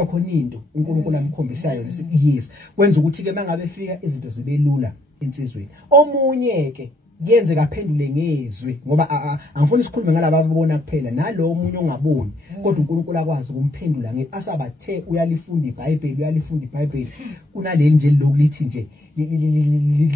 kuyaba khona into uNkulunkulu amkhombisayo yes kwenza ukuthi ke mangabe efika izinto zibe lula insizweni omunye ke yenze kaphendule ngezwi ngoba angifuni isikhulume ngalabo ababona kuphela nalo omunye ongaboni kodwa uNkulunkulu akwazi ukumphendula asabathe uyalifunda iBhayibheli kunaleli nje lokulithi nje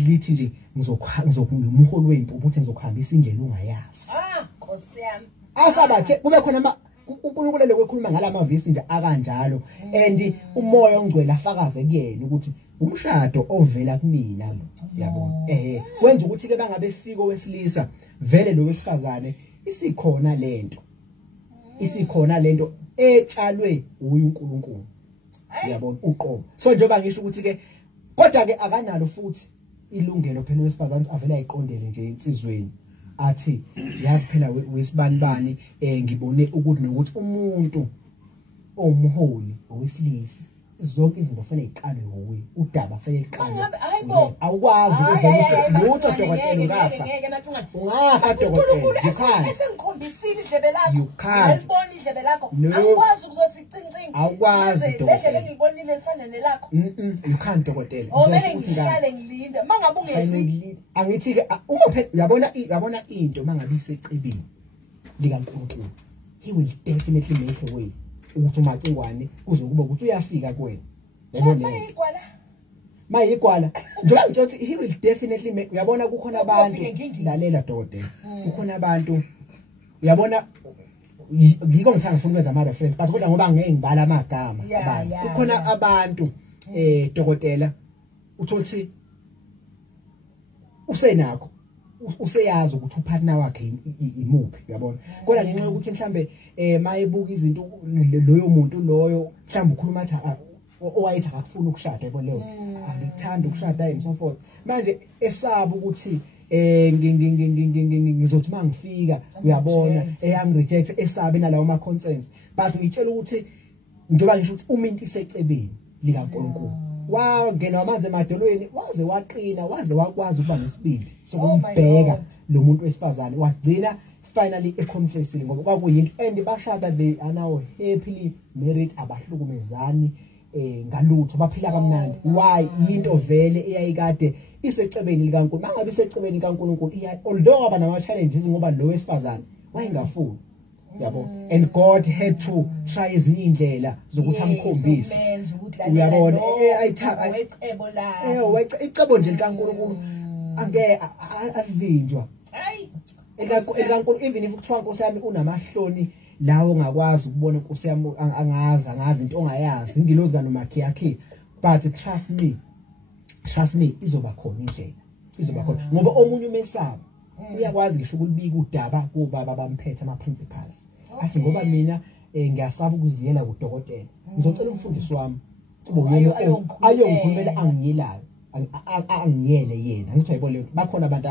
lithi nje ngizokungumholi wempi ukuthi ngizokuhambisa indlela ongayazi Nkosi yami asabathe kube khona uNkulunkulu lokukhuluma ngalamavisi nje akanjalo and umoya ongcwele afakaze kuyena ukuthi umshado ovela kumina lo yabona wenza ukuthi ke bangabe fika owesilisa vele lo wesifazane isikhona lento etshalwe uNkulunkulu yabona uqobo so njengoba ngisho ukuthi ke kodwa ke akanalo futhi ilungelo phela wesifazane avela ayiqondele nje insizweni athi yazi phela wesibanibani ngibone ukuthi nokuthi umuntu omholi owesilisa zonke izinto kufanele iqalwe nguwe udaba kufanele iqalwe awukwazi ukuvela lutho dokotela ungafa dokotela esengikhombisile idlebe lakho ngiyibona idlebe lakho awukwazi ukuzothi cincing awukwazi dokotela ngibonile lifanele nelakho you can't dokotela ngeke ngihlale ngilinde mangabe ungezi angithi ke uyabona into mangabe isecibini likaNkulunkulu he will definitely make a way ukuthi umacingwane kuzokuba ukuthi uyafika kuwena yabona mayigwala njengoba ngithi ukuthi he will definitely make uyabona kukhona abantu lalela dokotela kukhona abantu uyabona ngiko ngithanda ngifuna ukwenza ama reference but kodwa ngoba ngeke ngibala amagama abantu kukhona abantu dokotela uthi usenakho useyazi ukuthi upartner wakhe imuphi uyabona kodwa ngenxa yokuthi mhlambe mayebuka izinto loyo muntu loyo mhlambe ukhuluma athi owayethi akafuni ukushada yabo leyo angikuthanda ukushada and so forth manje esaba ukuthi ngizothi mangifika uyabona eyangireject esabe nalawo ma concerns but ngitshela ukuthi njengoba ngisho ukuthi umuntu isecebeni likaNkulunkulu wangena amanzi emadolweni waze waqina waze wakwazi ukuba nesibindi sokumbheka lo muntu wesifazane wagcina finally econfessing ngoba kwakuyinto and bashada they are now happily married abahlukumezani ngalutho baphila kamnandi why into vele eyayikade isecebeni likaNkulunkulu mangabe isecebeni likaNkulunkulu although aba nama challenges ngoba lo wesifazane wayengafuni yabo and God had to try ezinye indlela zokuthi amkhombise uyabona ecebo la icebo nje likaNkulunkulu angeke avinjwa likaNkulunkulu even if kuthiwa Nkosi yami unamahloni lawo ongakwazi ukubona Nkosi yami angazi into ongayazi ingilozi kaNomakiyakhe but trust me izoba khona indlela izoba khona ngoba omunye umesaba uyakwazi ngisho ukulibika udaba kubaba bamphethe ama principals athi ngoba mina ngiyasaba ukuziyela kudokotela ngizocela umfundisi wami ubuyena ayongikhulumela angiyelayo angiyele yena ngithi ayibole bakhona abantu